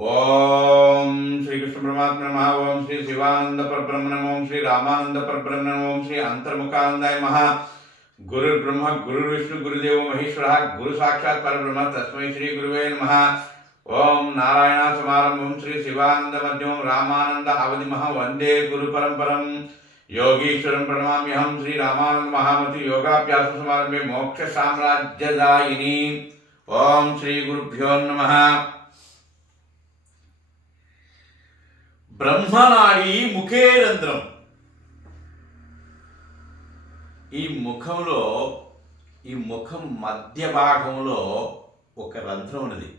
ओम श्री कृष्ण परमात्म नमः, ओम श्री शिवानंद परब्रह्म नमः, ओम श्री रामानंद परब्रह्म नमः, ओम श्री अंतर्मुखानंदाय नमः। गुरुर्ब्रह्म, गुरुर्विष्णु, गुरुदेव महेश्वर गुरु साक्षात पर ब्रह्म तस्मै श्री गुरुवे नमः। ओम नारायण सरंभ श्री शिवानंद मध्यम रामानंद अवधिमः वंदे गुरु परंपरम योगीश्वर प्रणमा हम श्री रामानंद महामति योगाभ्यास समारंभे मोक्ष साम्राज्यदायिनी ओम श्री गुरुभ्यो नमः। బ్రహ్మనాడి ముఖే రంధ్రం. ఈ ముఖంలో ఈ ముఖం మధ్య భాగంలో ఒక రంధ్రం ఉన్నది.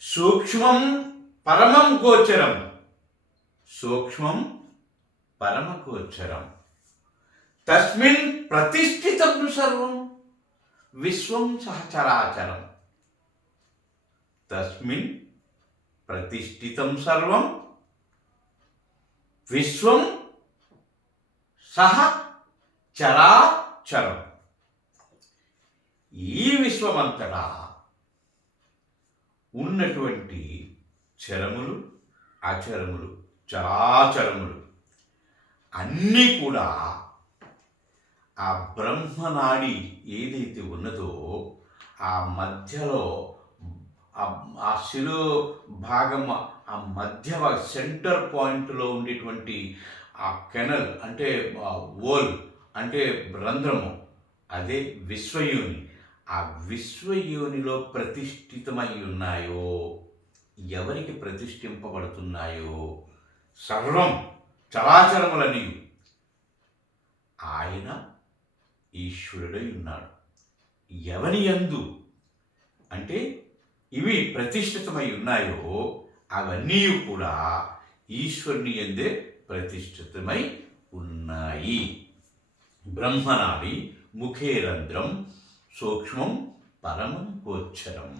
సూక్ష్మం పరమం గోచరం. సూక్ష్మం పరమ గోచరం. తస్మిన్ ప్రతిష్ఠితం సర్వం విశ్వం సహచరాచరం తస్మిన్ ప్రతిష్ఠితం సర్వం విశ్వం సహ చరాచరం. ఈ విశ్వమంతటా ఉన్నటువంటి చరములు అచరములు చరాచరములు అన్నీ కూడా ఆ బ్రహ్మనాడి ఏదైతే ఉన్నదో ఆ మధ్యలో ఆ- ఆ శిలో భాగం ఆ మధ్య సెంటర్ పాయింట్లో ఉండేటువంటి ఆ కెనల్ అంటే ఓల్ అంటే రంధ్రము అదే విశ్వయోని. ఆ విశ్వయోనిలో ప్రతిష్ఠితమై ఉన్నాయో ఎవరికి ప్రతిష్ఠింపబడుతున్నాయో సర్వం చరాచరములని ఆయన ఈశ్వరుడై ఉన్నాడు. ఎవని యందు అంటే ఇవి ప్రతిష్ఠితమై ఉన్నాయో అవన్నీ కూడా ఈశ్వరుని ఎందే ప్రతిష్ఠితమై ఉన్నాయి. బ్రహ్మనాడి ముఖేరంధ్రం సూక్ష్మం పరమం గోచరం.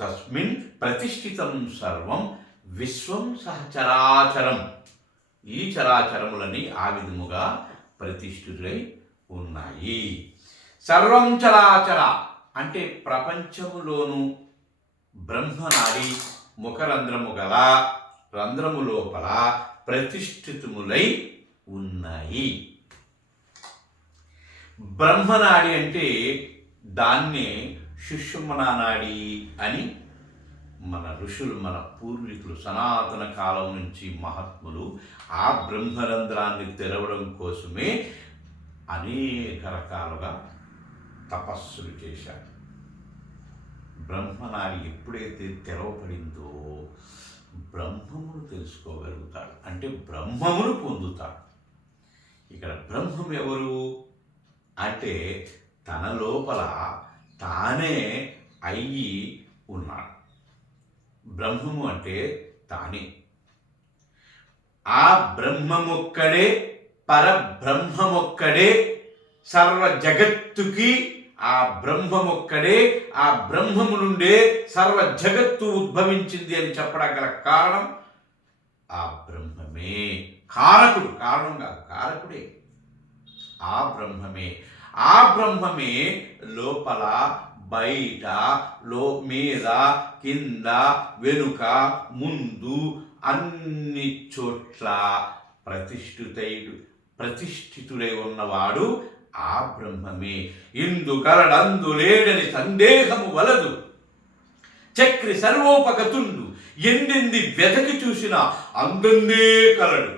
తస్మిన్ ప్రతిష్ఠితం సర్వం విశ్వం సహచరాచరం. ఈ చరాచరములని ఆ విధముగా ప్రతిష్ఠితులై ఉన్నాయి. సర్వం చరాచర అంటే ప్రపంచములోనూ బ్రహ్మనాడి ముఖరంధ్రము గల రంధ్రము లోపల ప్రతిష్ఠితములై ఉన్నాయి. బ్రహ్మనాడి అంటే దాన్నే సుషుమ్నా నాడి అని మన ఋషులు మన పూర్వీకులు సనాతన కాలం నుంచి మహాత్ములు ఆ బ్రహ్మరంధ్రాన్ని తెరవడం కోసమే అనేక రకాలుగా తపస్సులు చేశారు. బ్రహ్మనాడి ఎప్పుడైతే తెరవబడిందో బ్రహ్మమును తెలుసుకోగలుగుతాడు. అంటే బ్రహ్మమును పొందుతాడు. ఇక్కడ బ్రహ్మం ఎవరు? అంటే తన లోపల తానే అయ్యి ఉన్నాడు. బ్రహ్మము అంటే తానే. ఆ బ్రహ్మమొక్కడే పరబ్రహ్మమొక్కడే సర్వ జగత్తుకి ఆ బ్రహ్మమొక్కడే ఆ బ్రహ్మము నుండే సర్వ జగత్తు ఉద్భవించింది అని చెప్పడం గల కారణం ఆ బ్రహ్మమే. కారకుడు కారణం కాదు కారకుడే. ఆ బ్రహ్మమే. ఆ బ్రహ్మమే లోపల బయట లో మీద కింద వెనుక ముందు అన్ని చోట్ల ప్రతిష్ఠితైడు ప్రతిష్ఠితుడై ఉన్నవాడు ఆ బ్రహ్మమే. ఇందు కరడందు లేడని సందేహము వలదు. చక్రి సర్వోపగతుండు ఎందెంది వెతకి చూసినా అందందే కలడు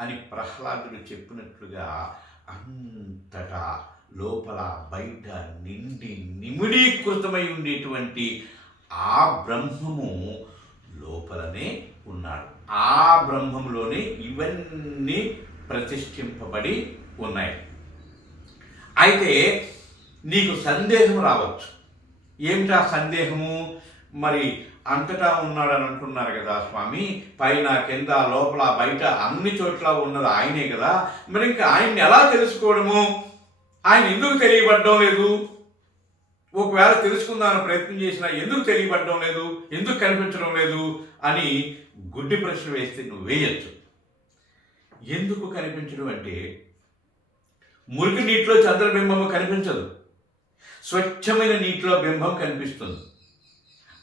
అని ప్రహ్లాదుడు చెప్పినట్లుగా అంతటా లోపల బయట నిండి నిమిడీకృతమై ఉండేటువంటి ఆ బ్రహ్మము లోపలనే ఉన్నాడు. ఆ బ్రహ్మంలోనే ఇవన్నీ ప్రతిష్ఠింపబడి ఉన్నాయి. అయితే నీకు సందేహం రావచ్చు. ఏమిటా సందేహము? మరి అంతటా ఉన్నాడని అంటున్నారు కదా స్వామి. పైన కింద లోపల బయట అన్ని చోట్ల ఉన్నది ఆయనే కదా. మరి ఇంకా ఆయన్ని ఎలా తెలుసుకోవడము? ఆయన ఎందుకు తెలియబడడం లేదు? ఒకవేళ తెలుసుకుందామని ప్రయత్నం చేసినా ఎందుకు తెలియబడడం లేదు? ఎందుకు కనిపించడం లేదు? అని గుడ్డి ప్రశ్న వేస్తే నువ్వు వేయచ్చు. ఎందుకు కనిపించడం అంటే మురికి నీటిలో చంద్రబింబము కనిపించదు. స్వచ్ఛమైన నీటిలో బింబం కనిపిస్తుంది.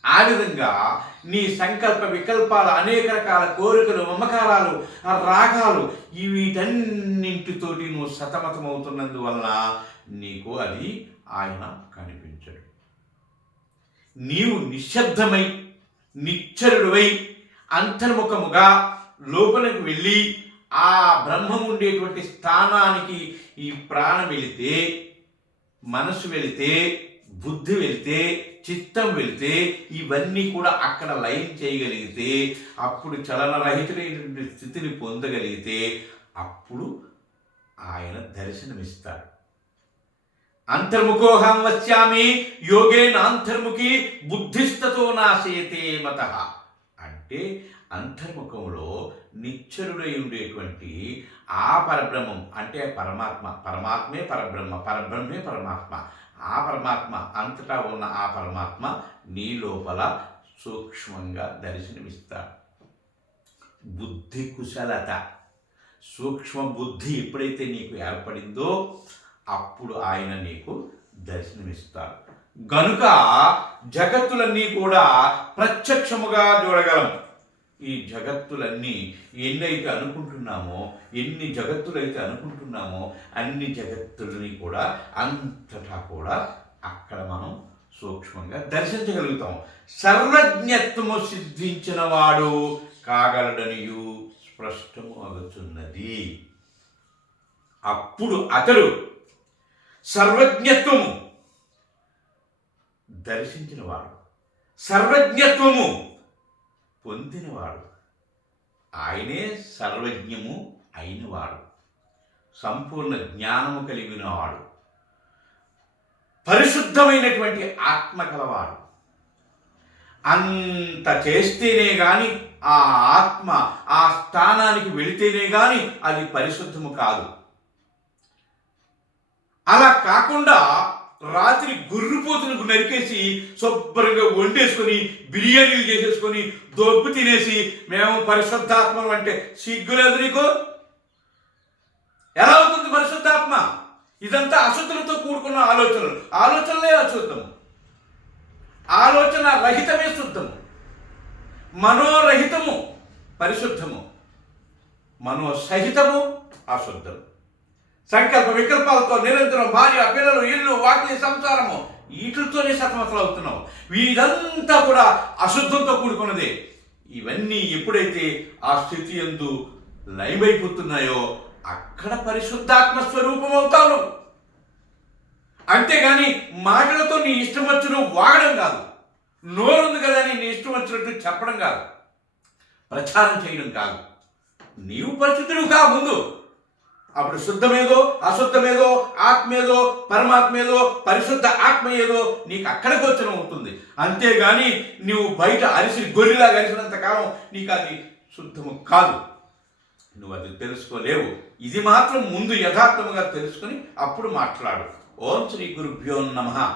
ఆ విధంగా నీ సంకల్ప వికల్పాలు అనేక రకాల కోరికలు మమకారాలు రాగాలు వీటన్నింటితోటి నువ్వు సతమతమవుతున్నందువలన నీకు అది ఆయన కనిపించడు. నీవు నిశ్శబ్దమై నిశ్చరుడువై అంతర్ముఖముగా లోపలికి వెళ్ళి ఆ బ్రహ్మం ఉండేటువంటి స్థానానికి ఈ ప్రాణం వెళితే మనసు వెళితే బుద్ధి వెళితే చిత్తం వెళితే ఇవన్నీ కూడా అక్కడ లయం చేయగలిగితే అప్పుడు చలనరహితులైనటువంటి స్థితిని పొందగలిగితే అప్పుడు ఆయన దర్శనమిస్తాడు. అంతర్ముఖోహం వచ్చామి యోగేన అంతర్ముఖి బుద్ధిస్తతో నాశయతే మత. అంటే అంతర్ముఖంలో నిశ్చరుడై ఉండేటువంటి ఆ పరబ్రహ్మం అంటే పరమాత్మ పరమాత్మే పరబ్రహ్మ పరబ్రహ్మే పరమాత్మ ఆ పరమాత్మ అంతటా ఉన్న ఆ పరమాత్మ నీ లోపల సూక్ష్మంగా దర్శనమిస్తాడు. బుద్ధి కుశలత సూక్ష్మ బుద్ధి ఎప్పుడైతే నీకు ఏర్పడిందో అప్పుడు ఆయన నీకు దర్శనమిస్తాడు. గనుక జగత్తులన్నీ కూడా ప్రత్యక్షముగా చూడగలం. ఈ జగత్తులన్నీ ఎన్నైతే అనుకుంటున్నామో ఎన్ని జగత్తులైతే అనుకుంటున్నామో అన్ని జగత్తులని కూడా అంతటా కూడా అక్కడ మనం సూక్ష్మంగా దర్శించగలుగుతాం. సర్వజ్ఞత్వము సిద్ధించిన వాడు కాగలడనియు స్పష్టము అవుతున్నది అప్పుడు అతడు సర్వజ్ఞత్వము దర్శించినవాడు. సర్వజ్ఞత్వము పొందినవాడు. ఆయనే సర్వజ్ఞము అయినవాడు. సంపూర్ణ జ్ఞానము కలిగినవాడు. పరిశుద్ధమైనటువంటి ఆత్మ కలవాడు అంత చేస్తేనే కానీ ఆ ఆత్మ ఆ స్థానానికి వెళితేనే కానీ అది పరిశుద్ధము కాదు. రాత్రి గుర్రుపోతులకు నరికేసి శుభ్రంగా వండేసుకొని బిర్యానీలు చేసేసుకొని దొబ్బు తినేసి మేము పరిశుద్ధాత్మలు అంటే సిగ్గులేదు నీకు? ఎలా అవుతుంది పరిశుద్ధాత్మ? ఇదంతా అశుద్ధులతో కూడుకున్న ఆలోచనలు. ఆలోచనలే అశుద్ధము ఆలోచన రహితమే శుద్ధము మనోరహితము పరిశుద్ధము. మనోసహితము అశుద్ధము సంకల్ప వికల్పాలతో నిరంతరం భార్య పిల్లలు ఇల్లు వాకిలి సంసారము వీటితోనే సతమతలు అవుతున్నావు వీరంతా కూడా అశుద్ధంతో కూడుకున్నదే. ఇవన్నీ ఎప్పుడైతే ఆ స్థితి ఎందు లయమైపోతున్నాయో అక్కడ పరిశుద్ధాత్మ స్వరూపం అవుతావు అంతేగాని మాటలతో నీ ఇష్టం వచ్చిన వాగడం కాదు. నోరుంది కదా అని నీ ఇష్టం వచ్చినట్టు చెప్పడం కాదు. ప్రచారం చేయడం కాదు. నీవు పరిశుద్ధుడు కా ముందు అప్పుడు శుద్ధమేదో అశుద్ధమేదో ఆత్మేదో పరమాత్మేదో పరిశుద్ధ ఆత్మ ఏదో నీకు అక్కడ గోచరం అవుతుంది అంతేగాని నువ్వు బయట అరిసి గొర్రెలా అరిసినంత కాలం నీకు అది శుద్ధము కాదు. నువ్వు అది తెలుసుకోలేవు. ఇది మాత్రం ముందు యథార్థముగా తెలుసుకొని అప్పుడు మాట్లాడు. ఓం శ్రీ గురుభ్యో నమ.